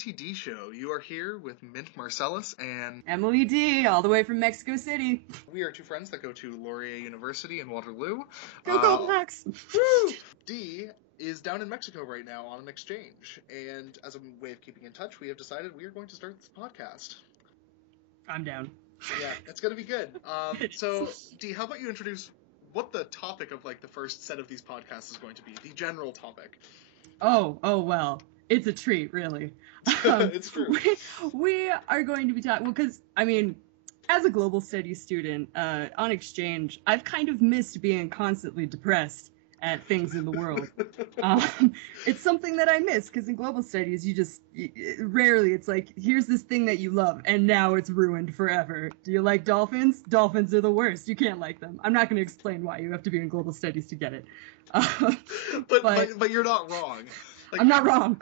MyntyDee show. You are here with Mint Marcellus and MyntyDee, all the way from Mexico City. We are two friends that go to Laurier University in Waterloo. Go Blacks! Woo! Dee is down in Mexico right now on an exchange, and as a way of keeping in touch, we have decided we are going to start this podcast. I'm down. Yeah, it's going to be good. So, Dee, how about you introduce what the topic of, the first set of these podcasts is going to be, the general topic. Oh, well, it's a treat, really. It's true. We are going to be talking, because, as a global studies student, on exchange, I've kind of missed being constantly depressed at things in the world. It's something that I miss, because in global studies, rarely, it's like, here's this thing that you love, and now it's ruined forever. Do you like dolphins? Dolphins are the worst. You can't like them. I'm not going to explain why. You have to be in global studies to get it. But you're not wrong. I'm not wrong.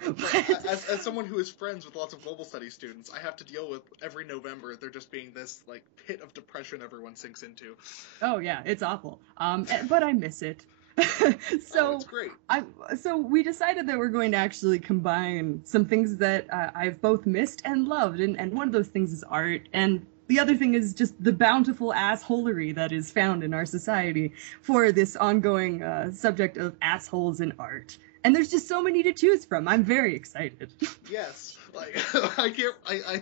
As someone who is friends with lots of global studies students, I have to deal with every November there just being this pit of depression everyone sinks into. Oh yeah, it's awful. But I miss it. So it's great. So we decided that we're going to actually combine some things that I've both missed and loved, and one of those things is art, and the other thing is just the bountiful assholery that is found in our society for this ongoing subject of assholes in art. And there's just so many to choose from. I'm very excited. Yes. I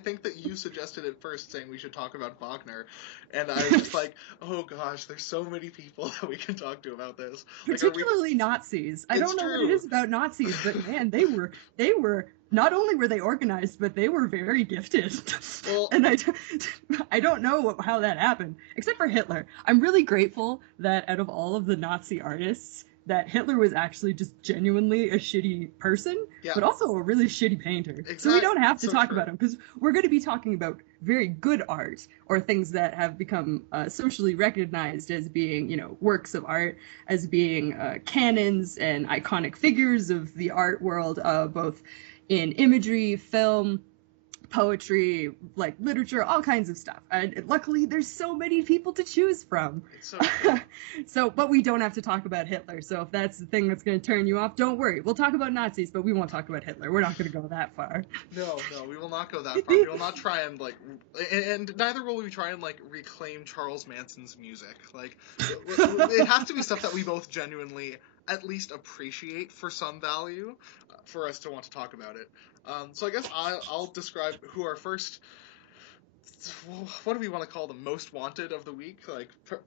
think that you suggested it first, saying we should talk about Wagner, and I was just like, oh gosh, there's so many people that we can talk to about this. Particularly Nazis. I don't know what it is about Nazis, but man, they were not only were they organized, but they were very gifted. Well, and I don't know how that happened, except for Hitler. I'm really grateful that out of all of the Nazi artists, that Hitler was actually just genuinely a shitty person, but also a really shitty painter. Exactly. So we don't have to talk about him, because we're going to be talking about very good art, or things that have become socially recognized as being, works of art, as being canons and iconic figures of the art world, both in imagery, film, poetry, literature, all kinds of stuff. And luckily, there's so many people to choose from. It's so cool. But we don't have to talk about Hitler. So if that's the thing that's going to turn you off, don't worry. We'll talk about Nazis, but we won't talk about Hitler. We're not going to go that far. No, we will not go that far. We will not try and, and neither will we try and, reclaim Charles Manson's music. It has to be stuff that we both genuinely at least appreciate for some value for us to want to talk about it. So I guess I'll describe who our first, what do we want to call them, most wanted of the week?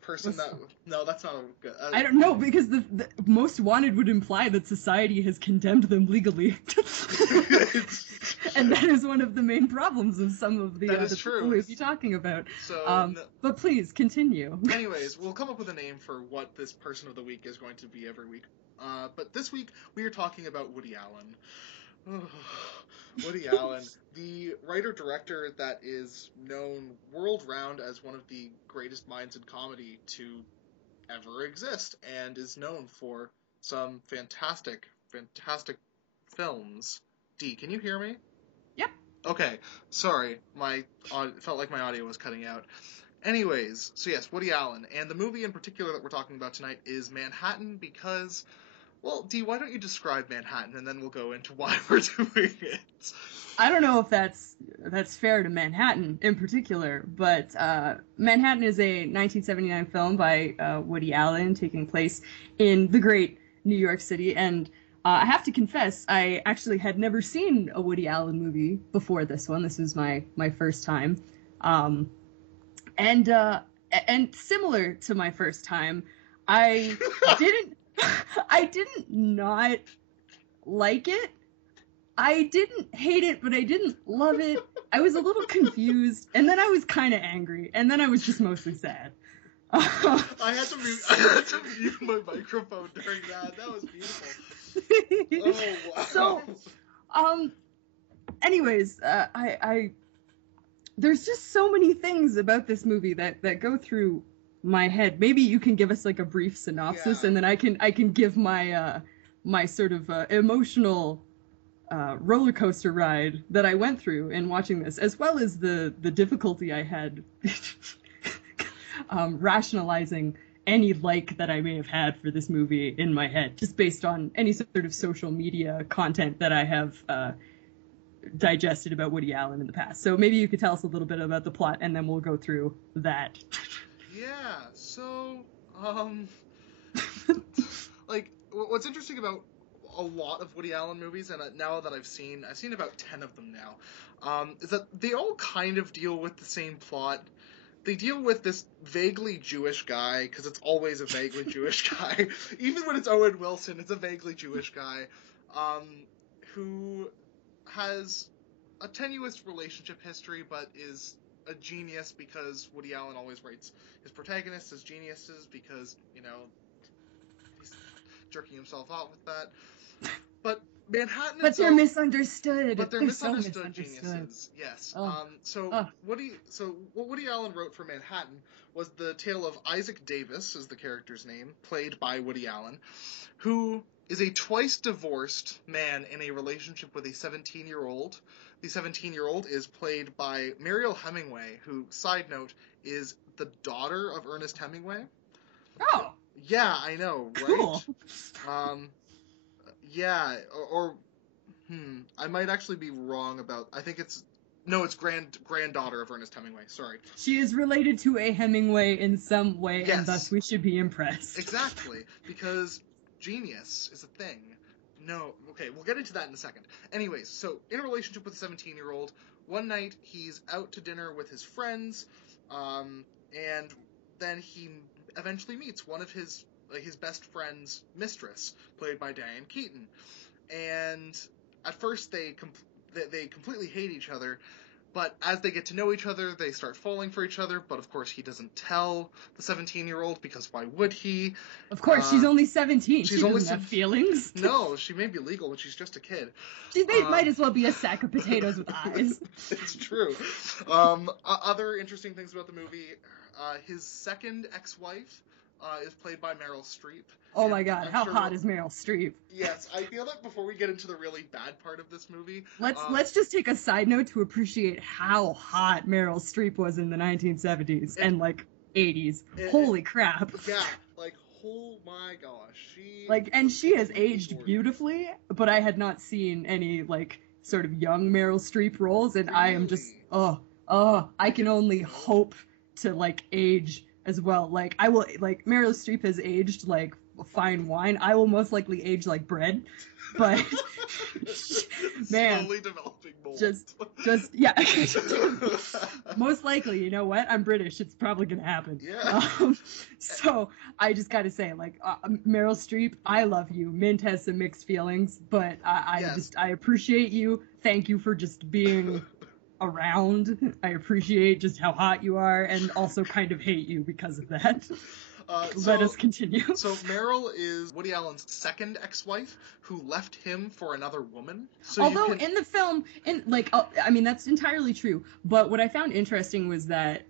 Person that, no, that's not a good. I don't know, because the most wanted would imply that society has condemned them legally. And that is one of the main problems of some of the people we'll be talking about. So, but please, continue. Anyways, we'll come up with a name for what this person of the week is going to be every week. But this week, we are talking about Woody Allen. Woody Allen, the writer-director that is known world-round as one of the greatest minds in comedy to ever exist, and is known for some fantastic, fantastic films. Dee, can you hear me? Yep. Okay, sorry, felt like my audio was cutting out. Anyways, so yes, Woody Allen, and the movie in particular that we're talking about tonight is Manhattan, because... Well, Dee, why don't you describe Manhattan, and then we'll go into why we're doing it. I don't know if that's fair to Manhattan in particular, but Manhattan is a 1979 film by Woody Allen taking place in the great New York City, and I have to confess, I actually had never seen a Woody Allen movie before this one. This was my first time. And similar to my first time, I didn't not like it. I didn't hate it, but I didn't love it. I was a little confused, and then I was kind of angry, and then I was just mostly sad. I had to mute my microphone during that. That was beautiful. Oh, wow. So, anyways, there's just so many things about this movie that go through my head. Maybe you can give us a brief synopsis, and then I can give my my sort of emotional roller coaster ride that I went through in watching this, as well as the difficulty I had rationalizing any that I may have had for this movie in my head, just based on any sort of social media content that I have digested about Woody Allen in the past. So maybe you could tell us a little bit about the plot, and then we'll go through that. Yeah, so, like, what's interesting about a lot of Woody Allen movies, and now that I've seen about 10 of them now, is that they all kind of deal with the same plot. They deal with this vaguely Jewish guy, because it's always a vaguely Jewish guy. Even when it's Owen Wilson, it's a vaguely Jewish guy, who has a tenuous relationship history, but is a genius because Woody Allen always writes his protagonists as geniuses because, you know, he's jerking himself out with that. But Manhattan But they're misunderstood. But they're misunderstood geniuses. Yes. What Woody Allen wrote for Manhattan was the tale of Isaac Davis, is the character's name, played by Woody Allen, who is a twice divorced man in a relationship with a 17-year-old. The 17-year-old is played by Mariel Hemingway, who, side note, is the daughter of Ernest Hemingway. Oh. Yeah, I know, right? Cool. Yeah, I might actually be wrong about, I think it's granddaughter of Ernest Hemingway, sorry. She is related to a Hemingway in some way, yes. And thus we should be impressed. Exactly, because genius is a thing. No, okay, we'll get into that in a second. Anyways, so, in a relationship with a 17-year-old, one night he's out to dinner with his friends, and then he eventually meets one of his best friend's mistress, played by Diane Keaton. And at first they completely hate each other, but as they get to know each other, they start falling for each other, but of course he doesn't tell the 17-year-old, because why would he? Of course, she's only 17. She doesn't have feelings. No, she may be legal, but she's just a kid. She might as well be a sack of potatoes with eyes. It's true. Other interesting things about the movie, his second ex-wife is played by Meryl Streep. Oh my god, how hot is Meryl Streep? Yes, I feel that before we get into the really bad part of this movie... Let's just take a side note to appreciate how hot Meryl Streep was in the 1970s and, like, 80s. Holy crap. Yeah, like, oh my gosh. She has aged beautifully, but I had not seen any, like, sort of young Meryl Streep roles, and really? I am just, I can only hope to, like, age as well. Like, I will, like, Meryl Streep has aged like fine wine. I will most likely age like bread, but man, slowly developing mold. Just yeah. Most likely, you know what? I'm British. It's probably gonna happen. Yeah. So I just gotta say, like, Meryl Streep, I love you. Mint has some mixed feelings, but I appreciate you. Thank you for just being around. I appreciate just how hot you are, and also kind of hate you because of that. Let us continue. So Meryl is Woody Allen's second ex-wife who left him for another woman. So although in the film, I mean, that's entirely true. But what I found interesting was that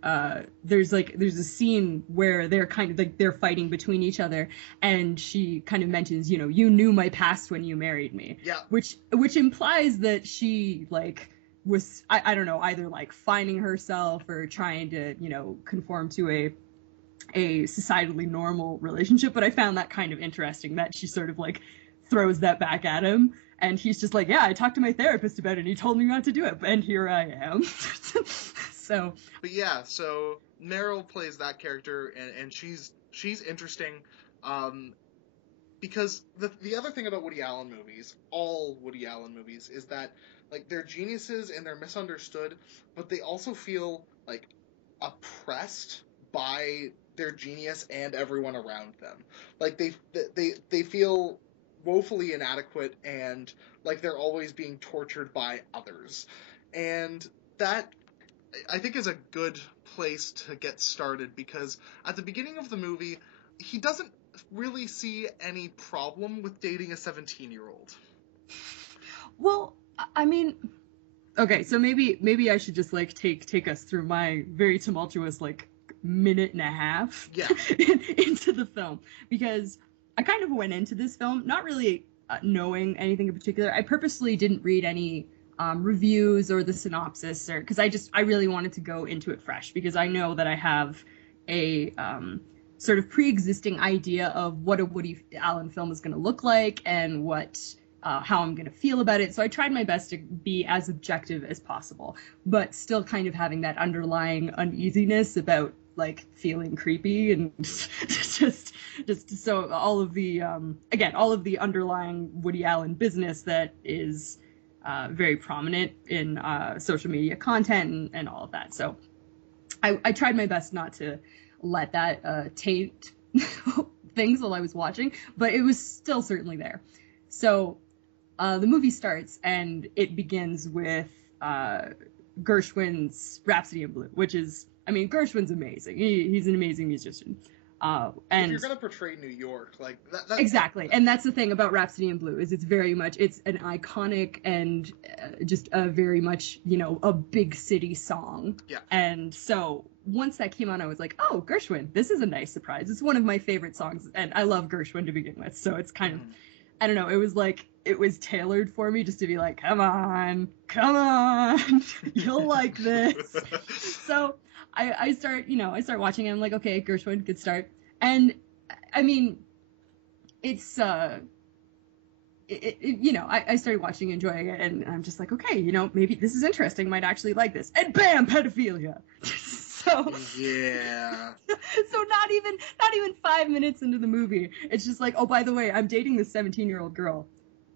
there's a scene where they're kind of like they're fighting between each other, and she kind of mentions, you know, you knew my past when you married me. Yeah. Which implies that she like was I don't know, either like finding herself or trying to, you know, conform to a societally normal relationship. But I found that kind of interesting that she sort of like throws that back at him, and he's just like, yeah, I talked to my therapist about it and he told me not to do it, and here I am. So but yeah, so Meryl plays that character, and she's interesting, because the other thing about Woody Allen movies, all Woody Allen movies, is that like they're geniuses and they're misunderstood, but they also feel like oppressed by their genius and everyone around them. Like they feel woefully inadequate, and like they're always being tortured by others. And that, I think, is a good place to get started, because at the beginning of the movie, he doesn't really see any problem with dating a 17-year-old. Well, I mean, okay, so maybe I should just like take us through my very tumultuous like minute and a half into the film, because I kind of went into this film not really knowing anything in particular. I purposely didn't read any reviews or the synopsis, or because I really wanted to go into it fresh, because I know that I have a sort of pre-existing idea of what a Woody Allen film is going to look like and what how I'm going to feel about it. So I tried my best to be as objective as possible, but still kind of having that underlying uneasiness about like feeling creepy and just so all of the again, all of the underlying Woody Allen business that is very prominent in social media content and all of that. So I tried my best not to let that taint things while I was watching, but it was still certainly there. So the movie starts and it begins with Gershwin's Rhapsody in Blue, which is, I mean, Gershwin's amazing. He's an amazing musician. And if you're going to portray New York, like that exactly. And that's the thing about Rhapsody in Blue is it's an iconic and just a very much, you know, a big city song. Yeah. And so once that came on, I was like, oh, Gershwin, this is a nice surprise. It's one of my favorite songs, and I love Gershwin to begin with. So it's kind of, I don't know, it was tailored for me just to be like, come on, you'll like this. So I start watching it. I'm like, okay, Gershwin, good start. And I mean, it's, you know, I started watching, enjoying it, and I'm just like, okay, you know, maybe this is interesting, might actually like this. And bam, pedophilia. So yeah. So not even 5 minutes into the movie, it's just like, oh, by the way, I'm dating this 17-year-old girl,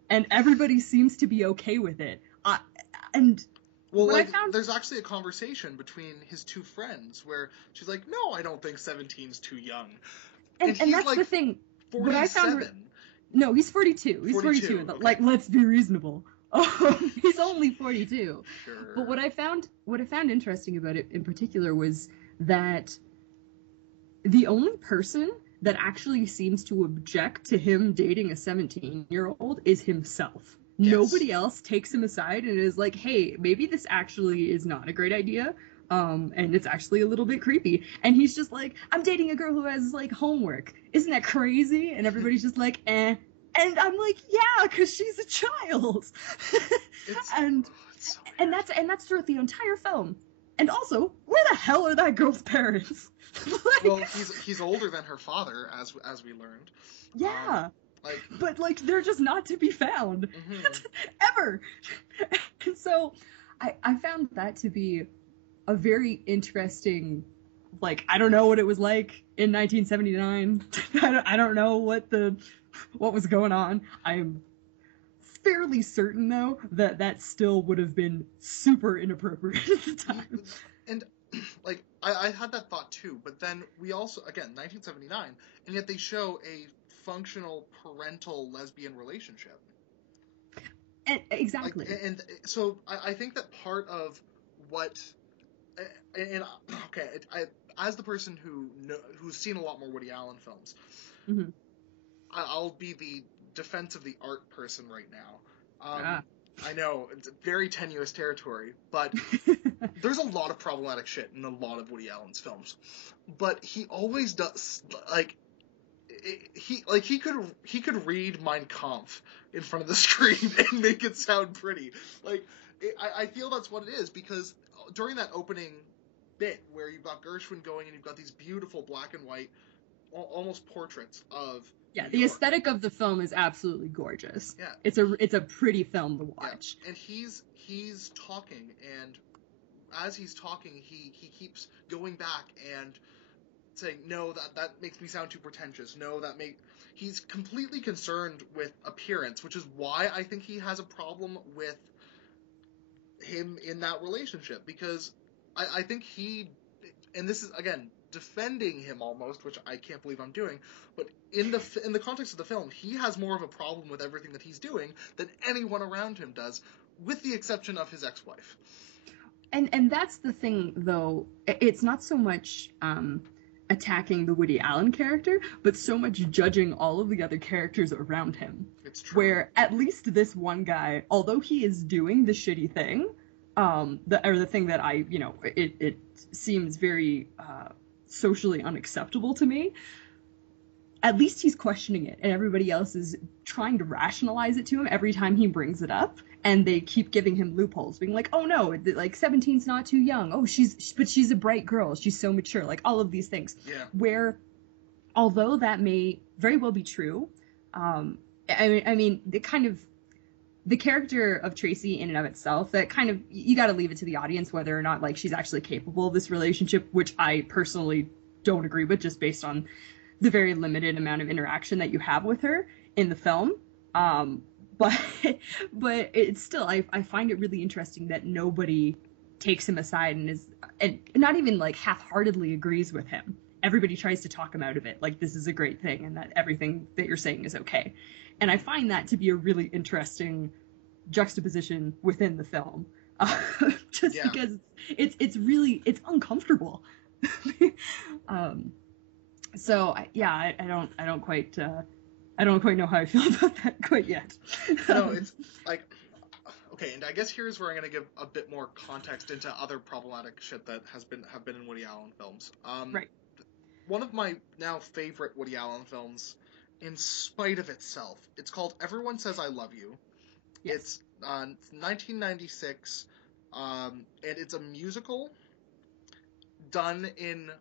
and everybody seems to be okay with it. Well, like, there's actually a conversation between his two friends where she's like, no, I don't think 17's too young. And that's like the thing. 47. What I found, no, he's 42. He's 42. Okay. Like, let's be reasonable. He's only 42. Sure. But what I found interesting about it in particular was that the only person that actually seems to object to him dating a 17-year-old is himself. Yes. Nobody else takes him aside and is like, hey, maybe this actually is not a great idea. And it's actually a little bit creepy. And he's just like, I'm dating a girl who has like homework. Isn't that crazy? And everybody's just like, eh. And I'm like, yeah, because she's a child. And that's throughout the entire film. And also, where the hell are that girl's parents? Like, well, he's older than her father, as we learned. Yeah. But like they're just not to be found. Mm-hmm. Ever. And so I found that to be a very interesting, like, I don't know what it was like in 1979. I don't know what was going on. I'm fairly certain though that still would have been super inappropriate at the time. And like I had that thought too, but then we also, again, 1979, and yet they show a functional parental lesbian relationship. And, exactly. Like, and so I think that part of what, and okay, as the person who's seen a lot more Woody Allen films, mm-hmm. I'll be the defense of the art person right now. I know, it's very tenuous territory, but there's a lot of problematic shit in a lot of Woody Allen's films. But he always does, like, he could read Mein Kampf in front of the screen and make it sound pretty. Like, I feel that's what it is, because during that opening bit where you've got Gershwin going and you've got these beautiful black and white, almost portraits of the aesthetic of the film is absolutely gorgeous. Yeah. It's a pretty film to watch. Yeah. And he's talking, and as he's talking, he keeps going back and saying, no, that makes me sound too pretentious. No, he's completely concerned with appearance, which is why I think he has a problem with him in that relationship, because I think and this is, again, defending him almost, which I can't believe I'm doing, but in the context of the film, he has more of a problem with everything that he's doing than anyone around him does, with the exception of his ex-wife. And that's the thing, though. It's not so much attacking the Woody Allen character, but so much judging all of the other characters around him. It's true. Where at least this one guy, although he is doing the shitty thing, the thing that it seems very socially unacceptable to me, at least he's questioning it, and everybody else is trying to rationalize it to him every time he brings it up, and they keep giving him loopholes, being like, oh no, like 17's not too young, oh she's a bright girl, she's so mature, like all of these things. Yeah. Where, although that may very well be true, I mean it kind of, the character of Tracy in and of itself, that kind of, you got to leave it to the audience whether or not like she's actually capable of this relationship, which I personally don't agree with, just based on the very limited amount of interaction that you have with her in the film. But but it's still, I find it really interesting that nobody takes him aside and not even like half-heartedly agrees with him. Everybody tries to talk him out of it, like this is a great thing and that everything that you're saying is okay. And I find that to be a really interesting juxtaposition within the film, just because it's really, it's uncomfortable. So I don't quite know how I feel about that quite yet. No, it's like, okay, and I guess here's where I'm gonna give a bit more context into other problematic shit that have been in Woody Allen films. Right. One of my now favorite Woody Allen films, in spite of itself, it's called Everyone Says I Love You. Yes. It's 1996, and it's a musical done in.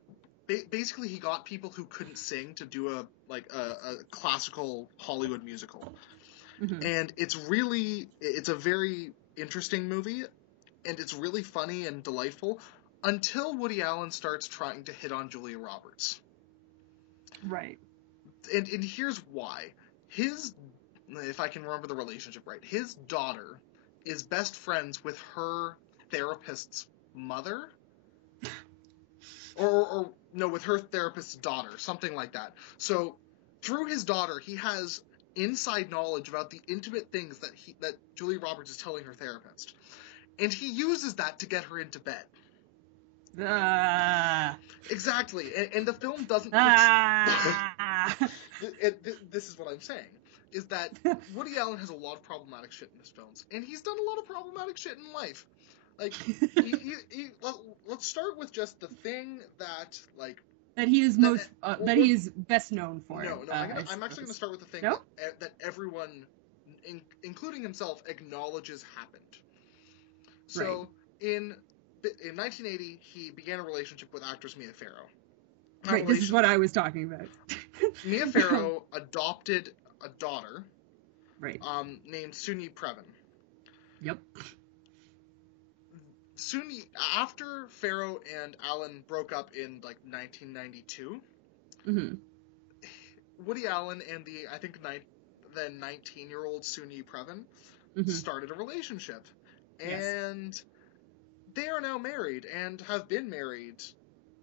Basically, he got people who couldn't sing to do a classical Hollywood musical. Mm-hmm. And it's a very interesting movie, and it's really funny and delightful, until Woody Allen starts trying to hit on Julia Roberts. Right. And here's why. If I can remember the relationship right, his daughter is best friends with her therapist's mother? or no, with her therapist's daughter, something like that. So, through his daughter, he has inside knowledge about the intimate things that Julia Roberts is telling her therapist. And he uses that to get her into bed. Exactly. And the film doesn't... This is what I'm saying, is that Woody Allen has a lot of problematic shit in his films. And he's done a lot of problematic shit in life. Like, let's start with just the thing that, like... That he is that he is best known for. No, I'm actually going to start with the thing that everyone, including himself, acknowledges happened. So, in 1980, he began a relationship with actress Mia Farrow. Right, this is what I was talking about. Mia Farrow adopted a daughter, right, named Soon-Yi Previn. Yep. After Farrow and Allen broke up in 1992, mm-hmm. Woody Allen and the 19-year-old Soon-Yi Previn mm-hmm. started a relationship, and they are now married and have been married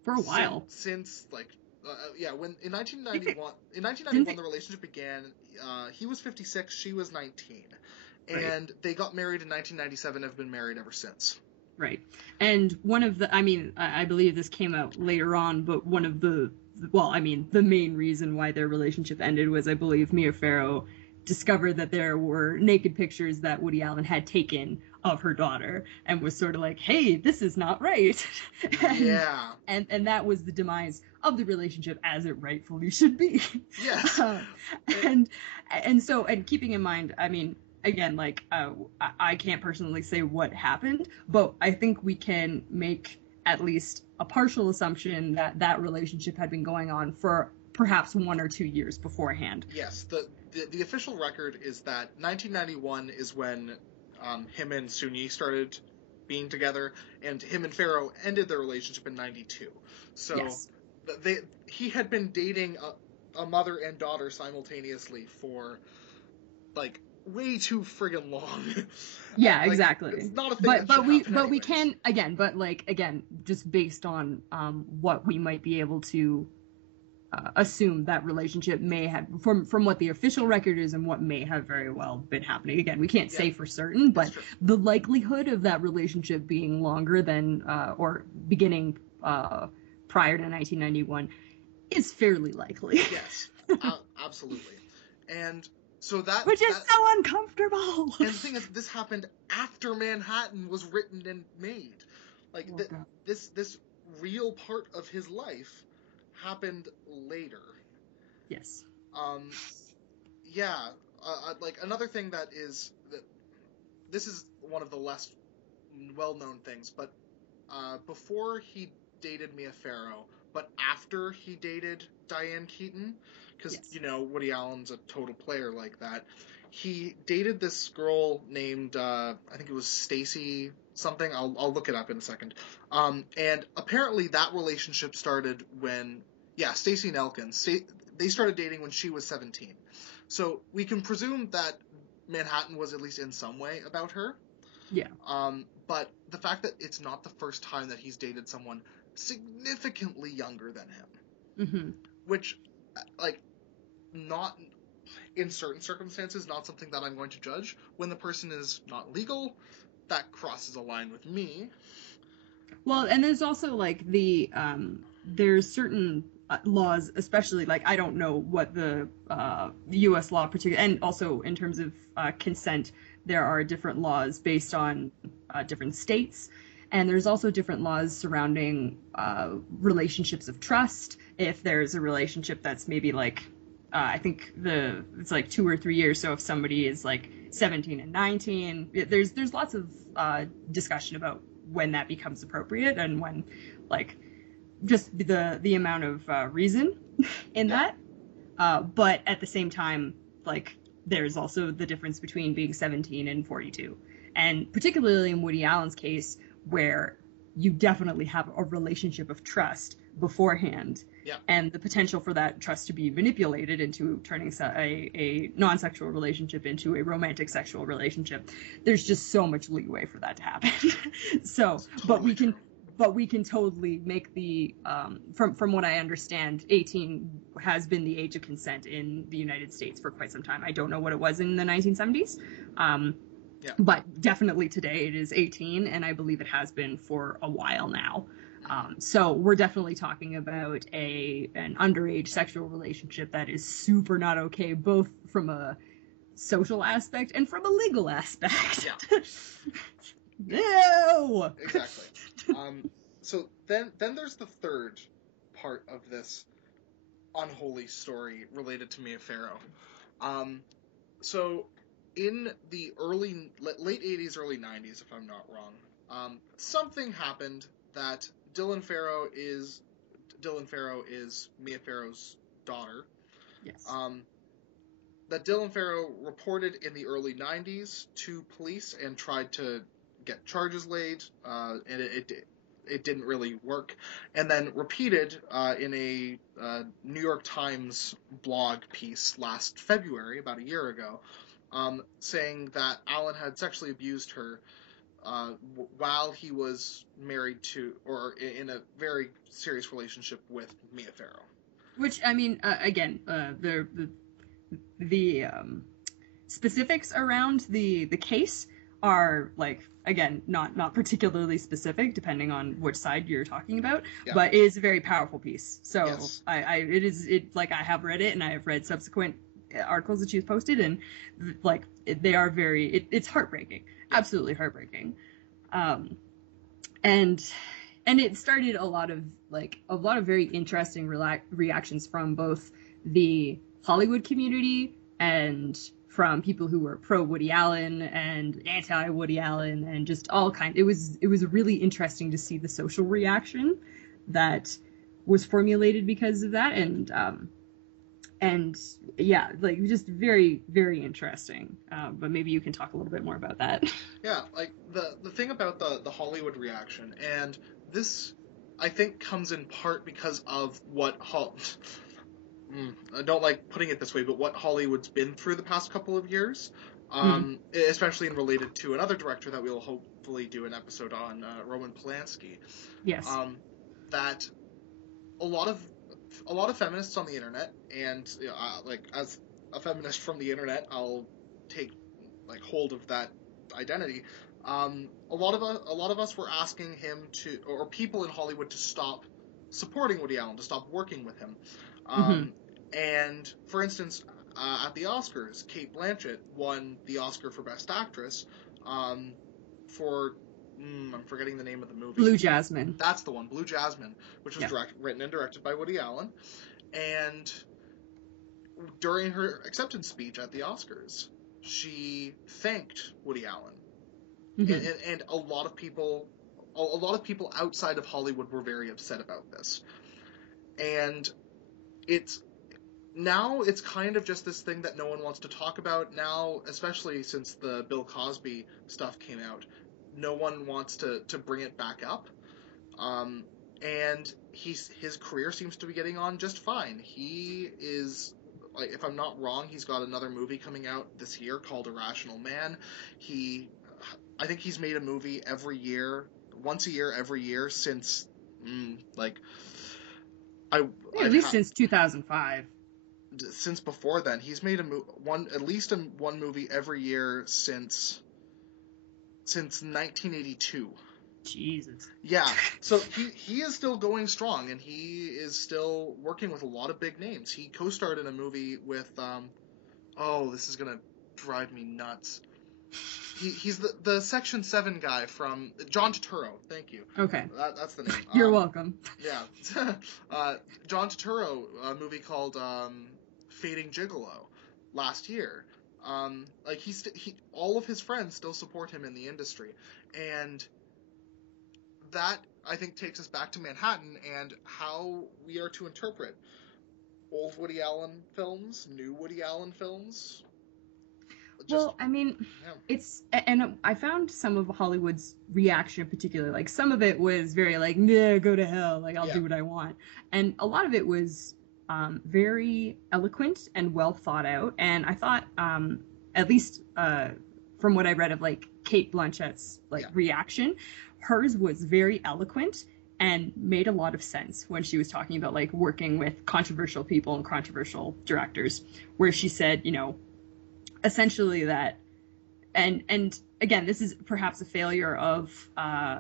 for a while since when in 1991 the relationship began. He was 56, she was 19, and they got married in 1997. Have been married ever since. Right. And one of the, I believe this came out later on, but one of the main reason why their relationship ended was, I believe, Mia Farrow discovered that there were naked pictures that Woody Allen had taken of her daughter and was sort of like, hey, this is not right. And that was the demise of the relationship, as it rightfully should be. Yes. And keeping in mind, again, I can't personally say what happened, but I think we can make at least a partial assumption that relationship had been going on for perhaps 1 or 2 years beforehand. Yes, the official record is that 1991 is when him and Soon-Yi started being together, and him and Farrow ended their relationship in 92. So yes. He had been dating a mother and daughter simultaneously for way too friggin' long. Yeah, exactly. It's not a thing we can again, just based on what we might be able to assume that relationship may have, from what the official record is and what may have very well been happening. Again, we can't say for certain, but the likelihood of that relationship being longer than or beginning prior to 1991 is fairly likely. Yes, absolutely. And so which is so uncomfortable. And the thing is, this happened after Manhattan was written and made. This real part of his life happened later. Yes. Another thing that this is one of the less well-known things, but before he dated Mia Farrow, but after he dated Diane Keaton, because Woody Allen's a total player like that, he dated this girl named, I think it was Stacy something. I'll look it up in a second. And apparently that relationship started when, Stacy Nelkins. They started dating when she was 17. So we can presume that Manhattan was at least in some way about her. Yeah. But the fact that it's not the first time that he's dated someone significantly younger than him, mm-hmm. which, like, not in certain circumstances, not something that I'm going to judge. When the person is not legal, that crosses a line with me. Well, and there's also, like, there's certain laws, especially, like, I don't know what the U.S. law particularly, and also in terms of consent, there are different laws based on different states, and there's also different laws surrounding relationships of trust. If there's a relationship that's maybe, like, I think it's like 2 or 3 years, so if somebody is, like, 17 and 19, there's lots of discussion about when that becomes appropriate and when, like, just the amount of reason in that. But at the same time, like, there's also the difference between being 17 and 42. And particularly in Woody Allen's case, where you definitely have a relationship of trust beforehand, and the potential for that trust to be manipulated into turning a non-sexual relationship into a romantic sexual relationship. There's just so much leeway for that to happen. So, totally but we can totally make the from what I understand, 18 has been the age of consent in the United States for quite some time. I don't know what it was in the 1970s. But definitely today it is 18, and I believe it has been for a while now. So we're definitely talking about an underage sexual relationship that is super not okay, both from a social aspect and from a legal aspect. Yeah. No! Exactly. So then there's the third part of this unholy story related to Mia Farrow. So in the late 80s, early 90s, if I'm not wrong, something happened that Dylan Farrow is Mia Farrow's daughter. Yes. That Dylan Farrow reported in the early 90s to police and tried to get charges laid, and it didn't really work. And then repeated in a New York Times blog piece last February, about a year ago, saying that Allen had sexually abused her while he was married to, or in a very serious relationship with Mia Farrow. Which, I mean, again, the specifics around the case are, like, again, not particularly specific, depending on which side you're talking about, but it is a very powerful piece. So yes. I have read it, and I have read subsequent articles that she's posted, and, like, they are it's heartbreaking, absolutely heartbreaking. And it started a lot of very interesting reactions from both the Hollywood community and from people who were pro Woody Allen and anti Woody Allen, and just all kinds. It was really interesting to see the social reaction that was formulated because of that, and yeah, like, just very, very interesting. But maybe you can talk a little bit more about that. Yeah, like the thing about the Hollywood reaction, and this, I think, comes in part because of what I don't like putting it this way, but what Hollywood's been through the past couple of years, especially in related to another director that we'll hopefully do an episode on, Roman Polanski. Yes. That a lot of feminists on the internet, and like, as a feminist from the internet, I'll take, like, hold of that identity. A lot of us were asking him to, or people in Hollywood, to stop supporting Woody Allen, to stop working with him. And for instance, at the Oscars, Cate Blanchett won the Oscar for Best Actress for I'm forgetting the name of the movie. Blue Jasmine. That's the one, Blue Jasmine, which was written and directed by Woody Allen. And during her acceptance speech at the Oscars, she thanked Woody Allen. And a lot of people outside of Hollywood were very upset about this. And it's now it's kind of just this thing that no one wants to talk about now, especially since the Bill Cosby stuff came out. No one wants to bring it back up. And his career seems to be getting on just fine. He is, like, if I'm not wrong, he's got another movie coming out this year called Irrational Man. I think he's made a movie once a year, every year since, at least since 2005. Since before then, he's made one movie every year since 1982. Jesus. Yeah, so he is still going strong, and he is still working with a lot of big names. He co-starred in a movie with, this is gonna drive me nuts. He's the Section 7 guy from John Turturro. Thank you. Okay. That's the name. You're welcome. Yeah. John Turturro, a movie called Fading Gigolo last year. All of his friends still support him in the industry, and that, I think, takes us back to Manhattan and how we are to interpret old Woody Allen films, new Woody Allen films. It's, and I found some of Hollywood's reaction in particular, like, some of it was very like, nah, go to hell, like, I'll do what I want. And a lot of it was very eloquent and well thought out. And I thought, at least from what I read of, like, Cate Blanchett's reaction, hers was very eloquent and made a lot of sense when she was talking about, like, working with controversial people and controversial directors, where she said, essentially that, and again, this is perhaps a failure of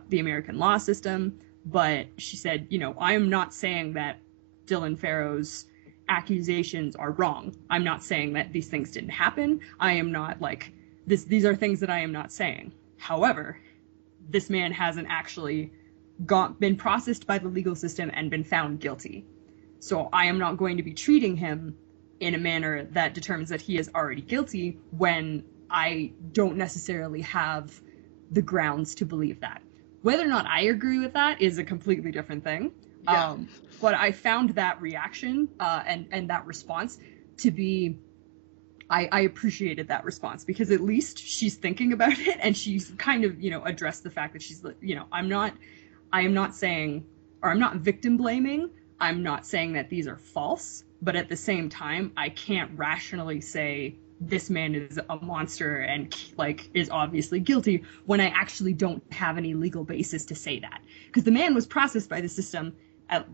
the American law system, but she said, I am not saying that Dylan Farrow's accusations are wrong. I'm not saying that these things didn't happen. I am not, like, these are things that I am not saying. However, this man hasn't actually been processed by the legal system and been found guilty. So I am not going to be treating him in a manner that determines that he is already guilty when I don't necessarily have the grounds to believe that. Whether or not I agree with that is a completely different thing. Yeah. But I found that reaction and that response to be, I appreciated that response, because at least she's thinking about it, and she's kind of, addressed the fact that she's, I am not saying, or I'm not victim blaming. I'm not saying that these are false, but at the same time, I can't rationally say this man is a monster and, like, is obviously guilty when I actually don't have any legal basis to say that. Because the man was processed by the system at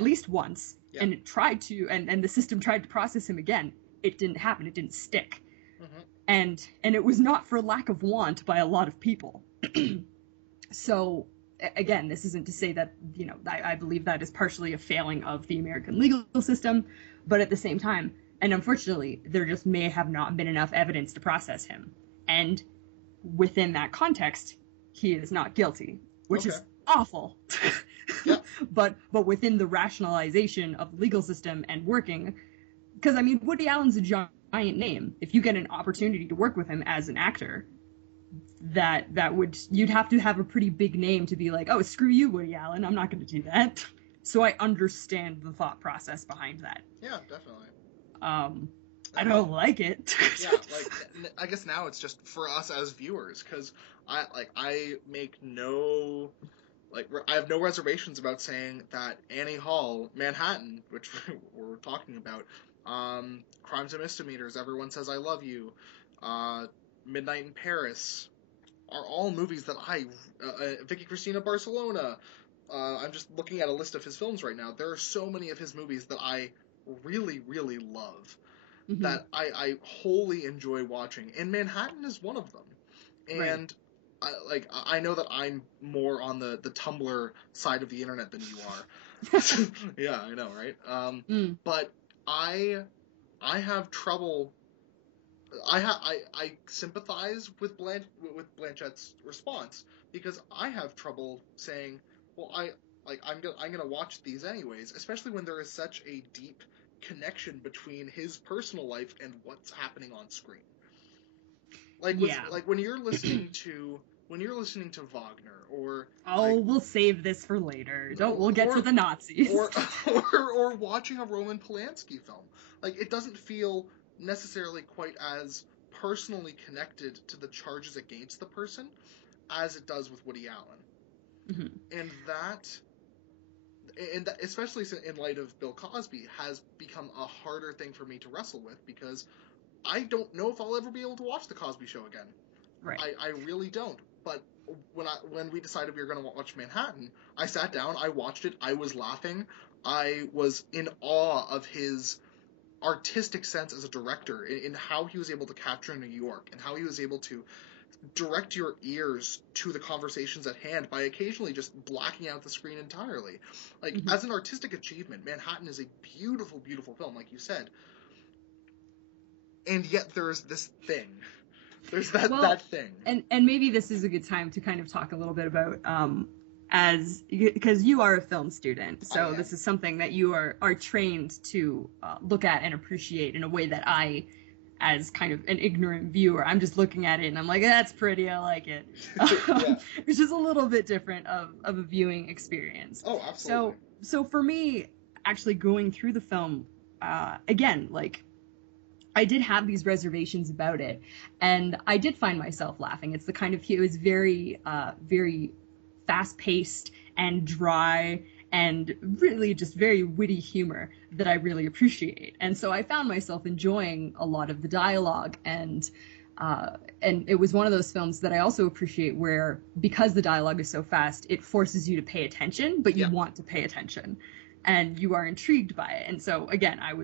least once, and it tried to, and the system tried to process him again. It didn't happen. It didn't stick. Mm-hmm. And it was not for lack of want by a lot of people. So, again, this isn't to say that, I believe that is partially a failing of the American legal system, but at the same time, and unfortunately, there just may have not been enough evidence to process him. And within that context, he is not guilty, which is awful. Yep. But within the rationalization of the legal system and working, because, Woody Allen's a giant name. If you get an opportunity to work with him as an actor, you'd have to have a pretty big name to be like, oh, screw you, Woody Allen, I'm not going to do that. So I understand the thought process behind that. Yeah, definitely. I don't like it. Yeah, I guess now it's just for us as viewers, because I have no reservations about saying that Annie Hall, Manhattan, which we're talking about, Crimes and Misdemeanors, Everyone Says I Love You, Midnight in Paris, are all movies that Vicky Cristina Barcelona, I'm just looking at a list of his films right now. There are so many of his movies that I really, really love, mm-hmm. that I wholly enjoy watching, and Manhattan is one of them. And right. I know that I'm more on the Tumblr side of the internet than you are. Yeah, I know, right? But I have trouble. I sympathize with Blanchett's response, because I have trouble saying, well, I'm gonna watch these anyways, especially when there is such a deep connection between his personal life and what's happening on screen. When you're listening to when you're listening to Wagner or we'll save this for later. We'll get to the Nazis. Or watching a Roman Polanski film. Like, it doesn't feel necessarily quite as personally connected to the charges against the person as it does with Woody Allen. Mm-hmm. And that, especially in light of Bill Cosby, has become a harder thing for me to wrestle with, because I don't know if I'll ever be able to watch The Cosby Show again. Right. I really don't. But when we decided we were going to watch Manhattan, I sat down, I watched it, I was laughing, I was in awe of his artistic sense as a director, in how he was able to capture New York, and how he was able to direct your ears to the conversations at hand by occasionally just blacking out the screen entirely. Like, mm-hmm. as an artistic achievement, Manhattan is a beautiful, beautiful film, like you said. And yet there's this thing. There's that thing. And maybe this is a good time to kind of talk a little bit about, because you are a film student, so this is something that you are trained to look at and appreciate in a way that I, as kind of an ignorant viewer, I'm just looking at it and I'm like, that's pretty, I like it. It's just a little bit different of a viewing experience. Oh, absolutely. So for me, actually going through the film, again, like, I did have these reservations about it, and I did find myself laughing. It's the kind of, it was very, very fast-paced and dry and really just very witty humor that I really appreciate. And so I found myself enjoying a lot of the dialogue, and it was one of those films that I also appreciate where, because the dialogue is so fast, it forces you to pay attention, but you want to pay attention. And you are intrigued by it. And so, again, I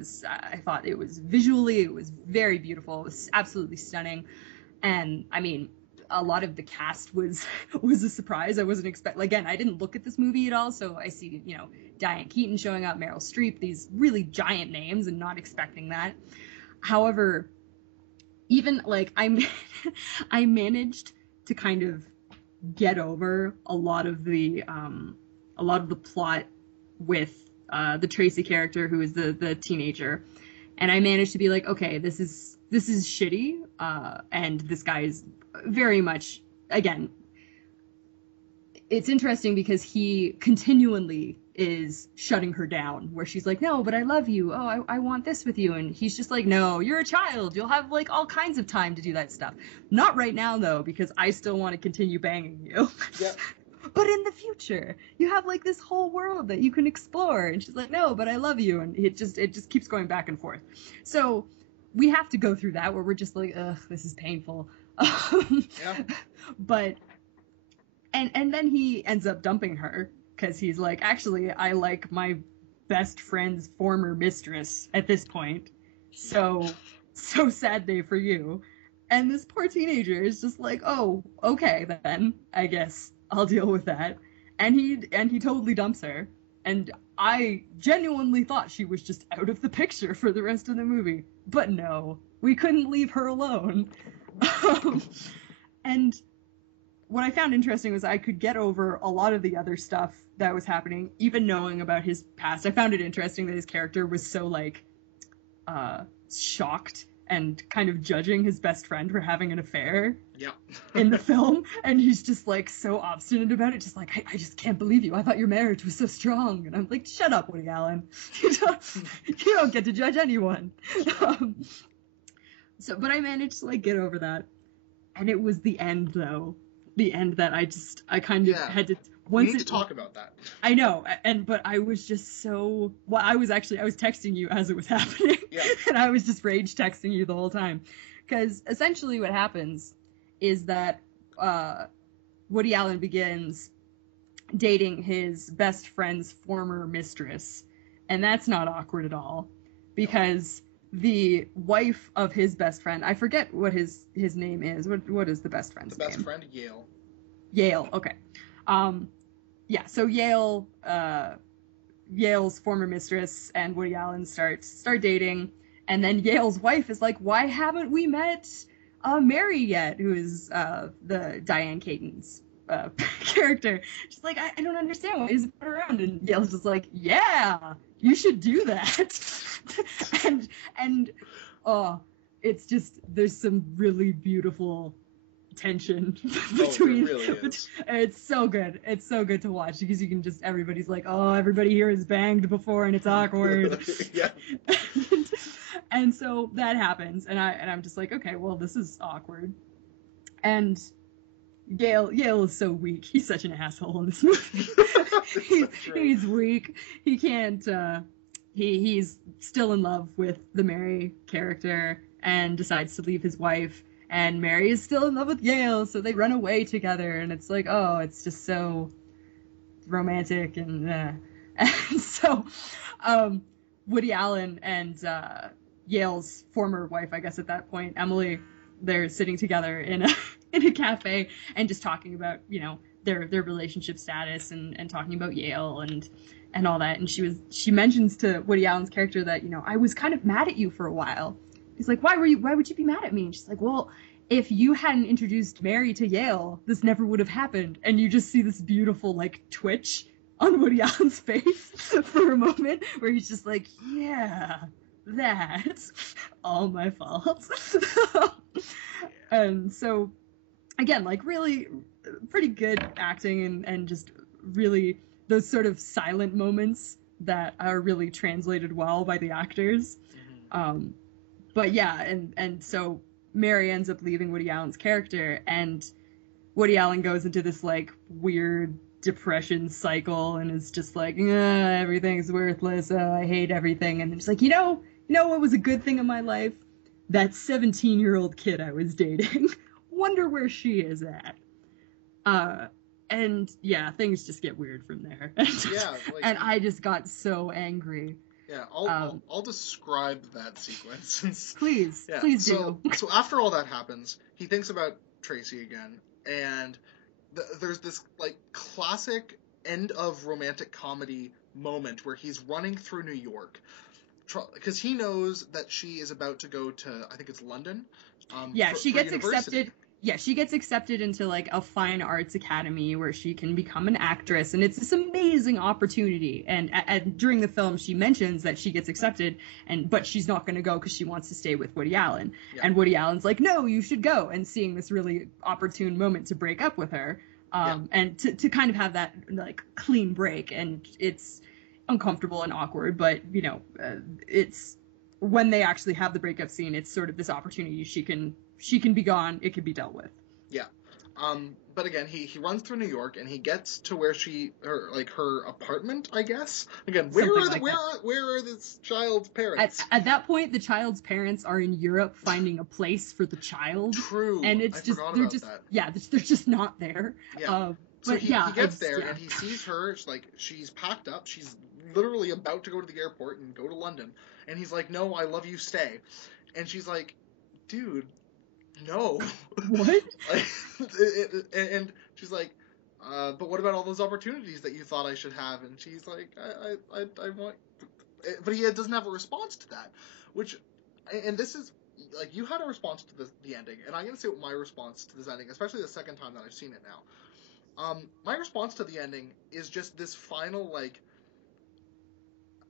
thought it was visually, it was very beautiful. It was absolutely stunning. And, I mean, a lot of the cast was a surprise. I wasn't expecting, again, I didn't look at this movie at all. So I see, Diane Keaton showing up, Meryl Streep, these really giant names, and not expecting that. However, even, like, I managed to kind of get over a lot of the plot with the Tracy character, who is the teenager, and I managed to be like, okay, this is shitty, and this guy is very much, again, it's interesting because he continually is shutting her down, where she's like, no, but I love you, oh, I want this with you, and he's just like, no, you're a child, you'll have like all kinds of time to do that stuff, not right now though, because I still want to continue banging you. Yep. But in the future, you have like this whole world that you can explore. And she's like, no, but I love you. And it just keeps going back and forth. So we have to go through that where we're just like, ugh, this is painful. But, and then he ends up dumping her because he's like, actually, I like my best friend's former mistress at this point. So sad day for you. And this poor teenager is just like, oh, okay, then I guess I'll deal with that. And he totally dumps her. And I genuinely thought she was just out of the picture for the rest of the movie. But no, we couldn't leave her alone. And what I found interesting was I could get over a lot of the other stuff that was happening, even knowing about his past. I found it interesting that his character was so, like, shocked and kind of judging his best friend for having an affair in the film. And he's just, like, so obstinate about it. Just like, I just can't believe you. I thought your marriage was so strong. And I'm like, shut up, Woody Allen. You don't get to judge anyone. But I managed to, like, get over that. And it was the end, though. The end that I kind of had to... We need to talk about that. I know, but I was just so... Well, I was texting you as it was happening, and I was just rage texting you the whole time. Because essentially what happens is that Woody Allen begins dating his best friend's former mistress, and that's not awkward at all, because the wife of his best friend, I forget what his name is. What is the best friend's name? The best friend, Yale. Yale, okay. So Yale's former mistress and Woody Allen start dating, and then Yale's wife is like, why haven't we met Mary yet, who is the Diane Keaton's character. She's like, I don't understand, why is it around? And Yale's just like, yeah, you should do that. and it's just, there's some really beautiful tension between. It really is. It's so good. It's so good to watch because you can just, everybody's like, oh, everybody here has banged before and it's awkward. Yeah. And so that happens, and I'm just like, okay, well, this is awkward. And Yale is so weak. He's such an asshole in this movie. He's weak. He can't. He's still in love with the Mary character and decides to leave his wife. And Mary is still in love with Yale, so they run away together. And it's like, oh, it's just so romantic and so Woody Allen and Yale's former wife, I guess at that point, Emily, they're sitting together in a cafe and just talking about, you know, their relationship status and talking about Yale and all that. And she mentions to Woody Allen's character that, you know, I was kind of mad at you for a while. He's like, why would you be mad at me? And she's like, well, if you hadn't introduced Mary to Yale, this never would have happened. And you just see this beautiful, like, twitch on Woody Allen's face for a moment where he's just like, yeah, that's all my fault. And so, again, like, really pretty good acting and just really those sort of silent moments that are really translated well by the actors. But yeah, and so Mary ends up leaving Woody Allen's character, and Woody Allen goes into this, like, weird depression cycle and is just like, everything's worthless, I hate everything. And it's like, you know what was a good thing in my life? That 17-year-old kid I was dating. Wonder where she is at. And yeah, things just get weird from there. Yeah, like, and I just got so angry. Yeah, I'll describe that sequence. Please do. So after all that happens, he thinks about Tracy again, and there's this, like, classic end of romantic comedy moment where he's running through New York, because he knows that she is about to go to, I think it's London. She gets accepted. Yeah, she gets accepted into, like, a fine arts academy where she can become an actress, and it's this amazing opportunity. And during the film, she mentions that she gets accepted, but she's not going to go because she wants to stay with Woody Allen. Yeah. And Woody Allen's like, no, you should go. And seeing this really opportune moment to break up with her, and to kind of have that, like, clean break. And it's uncomfortable and awkward, but, you know, it's when they actually have the breakup scene, it's sort of this opportunity. She can be gone. It can be dealt with. Yeah. But again, he runs through New York and he gets to where her apartment, I guess. Again, where are this child's parents? At that point, the child's parents are in Europe finding a place for the child. True. And it's they're just not there. Yeah. So he gets there and he sees her. She's packed up. She's literally about to go to the airport and go to London. And he's like, no, I love you, stay. And she's like, dude, no. What? And she's like, but what about all those opportunities that you thought I should have? And she's like, I want... But he doesn't have a response to that. And this is, like, you had a response to the ending, and I'm going to say what my response to this ending, especially the second time that I've seen it now. My response to the ending is just this final, like,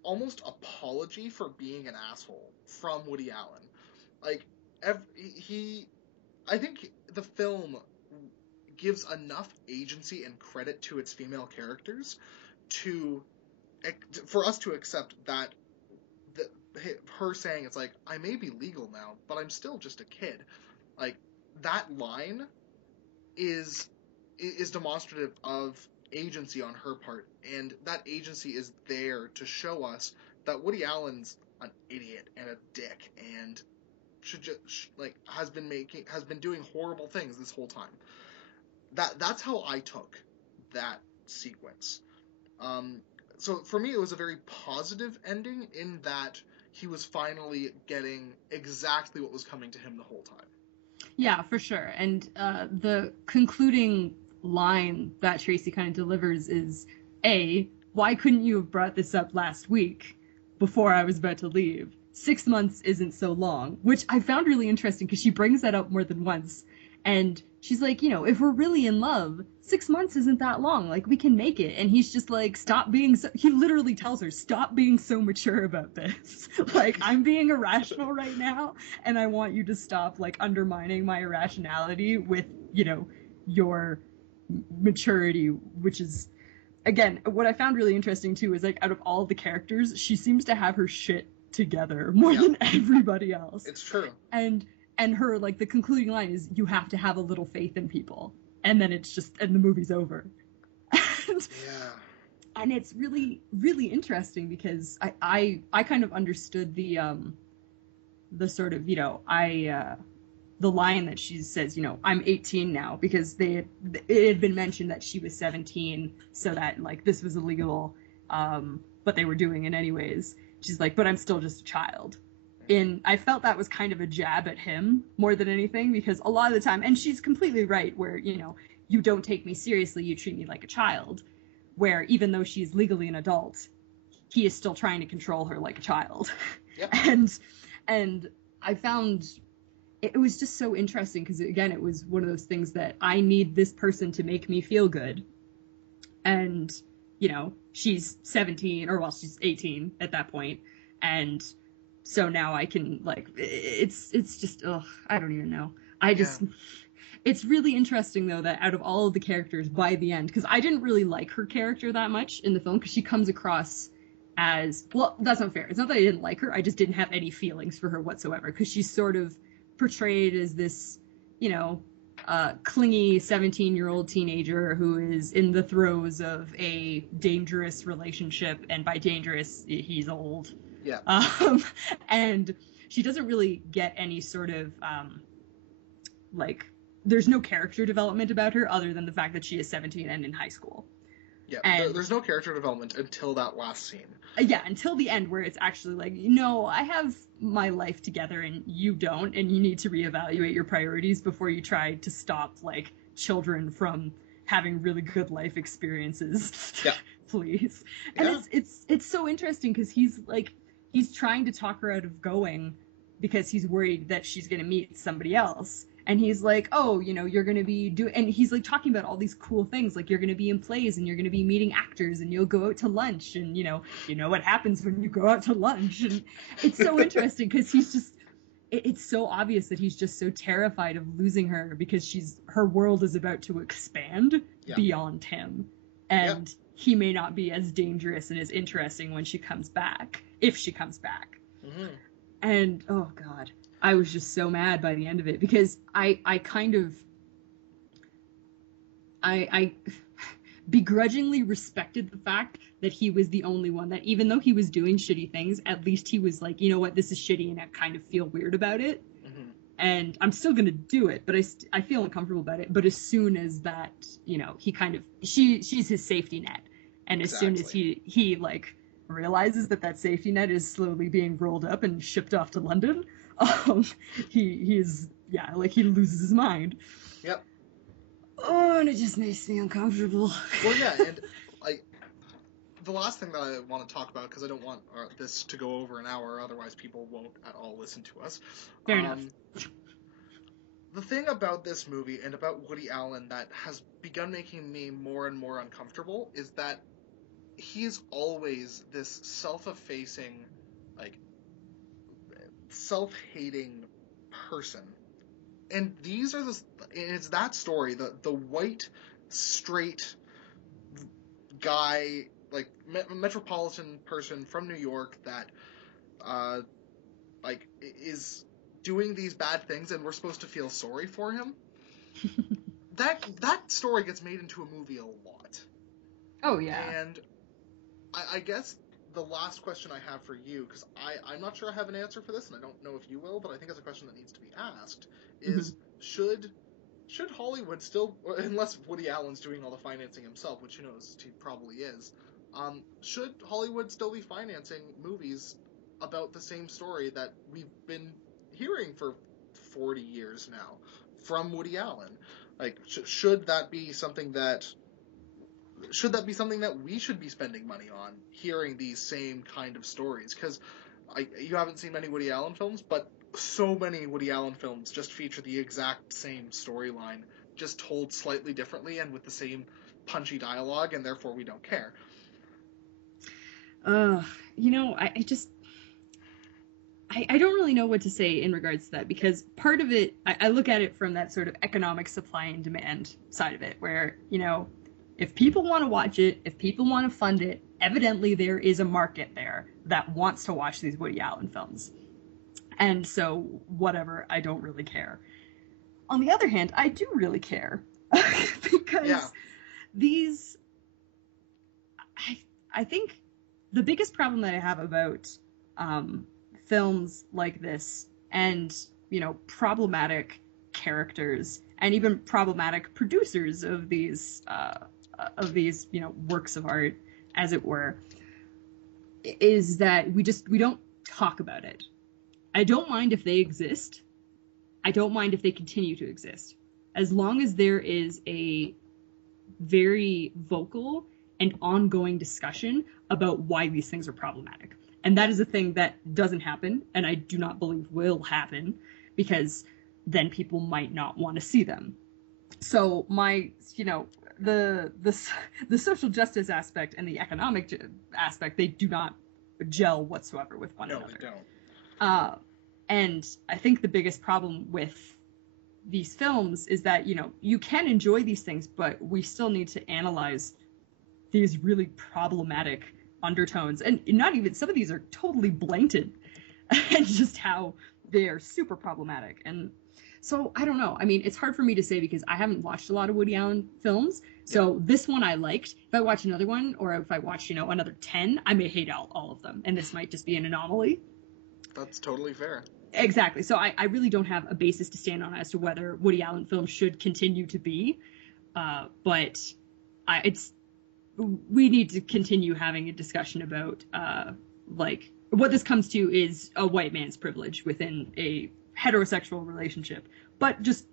almost apology for being an asshole from Woody Allen. Like, I think the film gives enough agency and credit to its female characters for us to accept that her saying, it's like, I may be legal now, but I'm still just a kid. Like, that line is demonstrative of agency on her part, and that agency is there to show us that Woody Allen's an idiot and a dick and should just has been doing horrible things this whole time. That's how I took that sequence. So for me, it was a very positive ending in that he was finally getting exactly what was coming to him the whole time. Yeah, for sure. And the concluding line that Tracy kind of delivers is, why couldn't you have brought this up last week before I was about to leave? 6 months isn't so long, which I found really interesting because she brings that up more than once. And she's like, if we're really in love, 6 months isn't that long. Like, we can make it. And he's just like, stop being so. He literally tells her, stop being so mature about this. Like, I'm being irrational right now, and I want you to stop, like, undermining my irrationality with, your maturity, which is. Again, what I found really interesting too is, like, out of all the characters, she seems to have her shit together more than everybody else. It's true. And her, like, the concluding line is, you have to have a little faith in people. And then it's just, and the movie's over. And it's really, really interesting because I kind of understood the sort of, the line that she says, I'm 18 now, because it had been mentioned that she was 17, so that, like, this was illegal, but they were doing it anyways. She's like, but I'm still just a child. And I felt that was kind of a jab at him more than anything, because a lot of the time, and she's completely right, where, you don't take me seriously, you treat me like a child, where even though she's legally an adult, he is still trying to control her like a child. Yep. And I found it was just so interesting because, again, it was one of those things that I need this person to make me feel good. And, she's 17, or, well, she's 18 at that point. And so now I can, like, it's just, I don't even know. It's really interesting, though, that out of all of the characters by the end, because I didn't really like her character that much in the film, because she comes across as, well, that's not fair. It's not that I didn't like her. I just didn't have any feelings for her whatsoever, because she's sort of portrayed as this, clingy 17-year-old teenager who is in the throes of a dangerous relationship, and by dangerous, he's old. Yeah. And she doesn't really get any sort of, there's no character development about her other than the fact that she is 17 and in high school. Yeah, there's no character development until that last scene. Yeah, until the end, where it's actually like, no, I have my life together and you don't, and you need to reevaluate your priorities before you try to stop, like, children from having really good life experiences. Yeah. Please. And it's so interesting because he's trying to talk her out of going because he's worried that she's going to meet somebody else. And he's like, oh, you're going to be doing, and he's like talking about all these cool things, like you're going to be in plays and you're going to be meeting actors and you'll go out to lunch and, you know what happens when you go out to lunch. And it's so interesting because he's just, it's so obvious that he's just so terrified of losing her because her world is about to expand beyond him. And he may not be as dangerous and as interesting when she comes back, if she comes back. Mm-hmm. And, oh God. I was just so mad by the end of it because I begrudgingly respected the fact that he was the only one that, even though he was doing shitty things, at least he was like, you know what, this is shitty and I kind of feel weird about it. Mm-hmm. And I'm still going to do it, but I feel uncomfortable about it. But as soon as that, he kind of, she's his safety net. And as soon as he like realizes that safety net is slowly being rolled up and shipped off to London, he loses his mind. Yep. Oh, and it just makes me uncomfortable. Well, yeah, and the last thing that I want to talk about, because I don't want this to go over an hour, otherwise people won't at all listen to us. Fair enough. The thing about this movie and about Woody Allen that has begun making me more and more uncomfortable is that he's always this self-effacing, like, self-hating person. And it's that story, the white, straight guy, like, metropolitan person from New York that, is doing these bad things and we're supposed to feel sorry for him. That story gets made into a movie a lot. Oh, yeah. And I guess the last question I have for you, because I'm not sure I have an answer for this, and I don't know if you will, but I think it's a question that needs to be asked, is should Hollywood still, unless Woody Allen's doing all the financing himself, which who knows, he probably is, should Hollywood still be financing movies about the same story that we've been hearing for 40 years now from Woody Allen? Like, should that be something that we should be spending money on, hearing these same kind of stories? Because you haven't seen many Woody Allen films, but so many Woody Allen films just feature the exact same storyline, just told slightly differently and with the same punchy dialogue, and therefore we don't care. I don't really know what to say in regards to that, because part of it, I look at it from that sort of economic supply and demand side of it, where, if people want to watch it, if people want to fund it, evidently there is a market there that wants to watch these Woody Allen films. And so, whatever, I don't really care. On the other hand, I do really care. Because these... I think the biggest problem that I have about films like this and, problematic characters and even problematic producers of these, works of art, as it were, is that we don't talk about it. I don't mind if they exist. I don't mind if they continue to exist. As long as there is a very vocal and ongoing discussion about why these things are problematic. And that is a thing that doesn't happen, and I do not believe will happen, because then people might not want to see them. So the social justice aspect and the economic aspect, they do not gel whatsoever with one another. No, they don't. And I think the biggest problem with these films is that, you can enjoy these things, but we still need to analyze these really problematic undertones, and not even, some of these are totally blatant and just how they are super problematic. And so I don't know, I mean, it's hard for me to say because I haven't watched a lot of Woody Allen films, so this one I liked. If I watch another one, or if I watch another 10, I may hate all of them, and this might just be an anomaly. That's totally fair. Exactly. So I really don't have a basis to stand on as to whether Woody Allen films should continue to be, but we need to continue having a discussion about, what this comes to is a white man's privilege within a heterosexual relationship, but just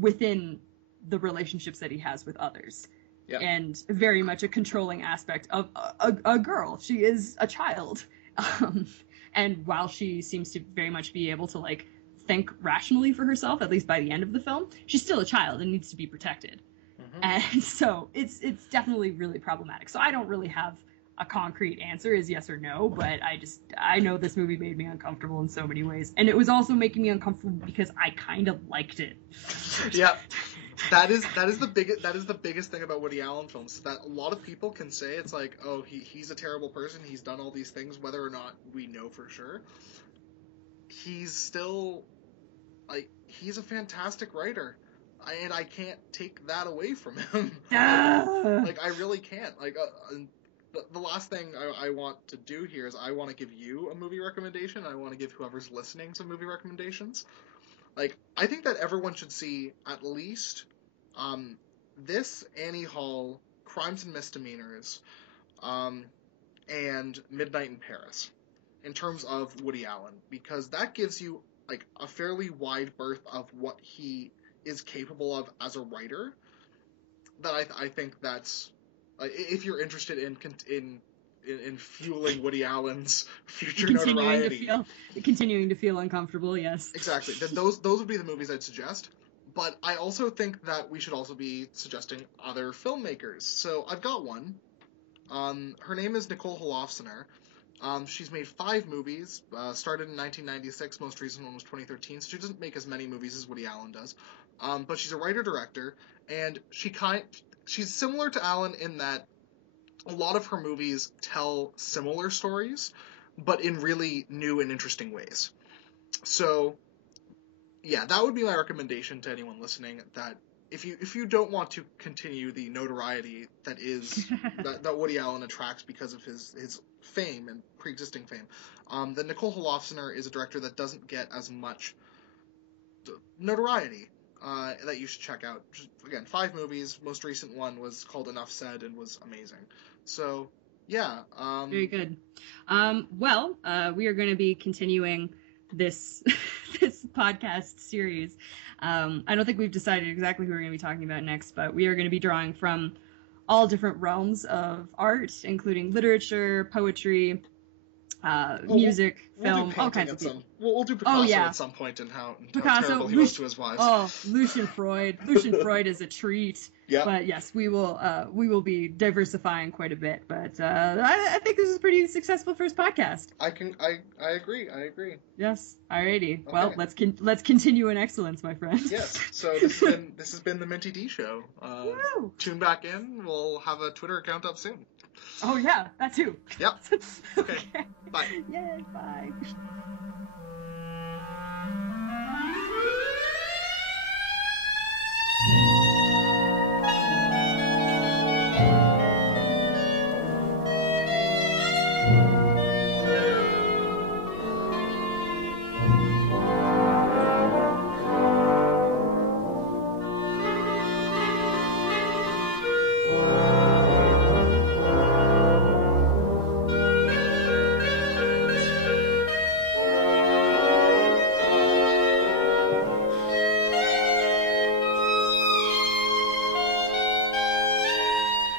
within the relationships that he has with others. Yeah. And very much a controlling aspect of a girl. She is a child. And while she seems to very much be able to, think rationally for herself, at least by the end of the film, she's still a child and needs to be protected. And so it's definitely really problematic. So I don't really have a concrete answer as yes or no, but I know this movie made me uncomfortable in so many ways. And it was also making me uncomfortable because I kind of liked it. Yeah. That is the biggest thing about Woody Allen films, that a lot of people can say it's like, oh, he's a terrible person, he's done all these things, whether or not we know for sure. He's still, he's a fantastic writer. And I can't take that away from him. I really can't. The last thing I want to do here is I want to give you a movie recommendation. I want to give whoever's listening some movie recommendations. I think that everyone should see at least this, Annie Hall, Crimes and Misdemeanors, and Midnight in Paris, in terms of Woody Allen, because that gives you a fairly wide berth of what he is capable of as a writer. That I think that's, if you're interested in fueling Woody Allen's future notoriety, continuing to feel uncomfortable, yes, exactly. Then those would be the movies I'd suggest. But I also think that we should also be suggesting other filmmakers. So I've got one. Her name is Nicole Holofcener. She's made 5 movies, started in 1996, most recent one was 2013, so she doesn't make as many movies as Woody Allen does. But she's a writer-director, and she's similar to Allen in that a lot of her movies tell similar stories, but in really new and interesting ways. So, yeah, that would be my recommendation to anyone listening, that if you don't want to continue the notoriety that is that Woody Allen attracts because of his fame and pre-existing fame, then Nicole Holofcener is a director that doesn't get as much notoriety, that you should check out. Just, again, 5 movies. Most recent one was called Enough Said and was amazing. So, yeah. Very good. We are going to be continuing this this podcast series. I don't think we've decided exactly who we're going to be talking about next, but we are going to be drawing from all different realms of art, including literature, poetry, music, film, all kinds of people. We'll do Picasso at some point and how terrible he was to his wives. Oh, Lucian Freud. Lucian Freud is a treat. Yeah. But yes, we will be diversifying quite a bit. But I think this is a pretty successful first podcast. I agree. Yes. Alrighty. Okay. Well, let's continue in excellence, my friend. Yes. So this has been the MyntyDee show. Tune back in. We'll have a Twitter account up soon. Oh yeah, that too. Yep. Okay. Bye. Yay, bye.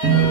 you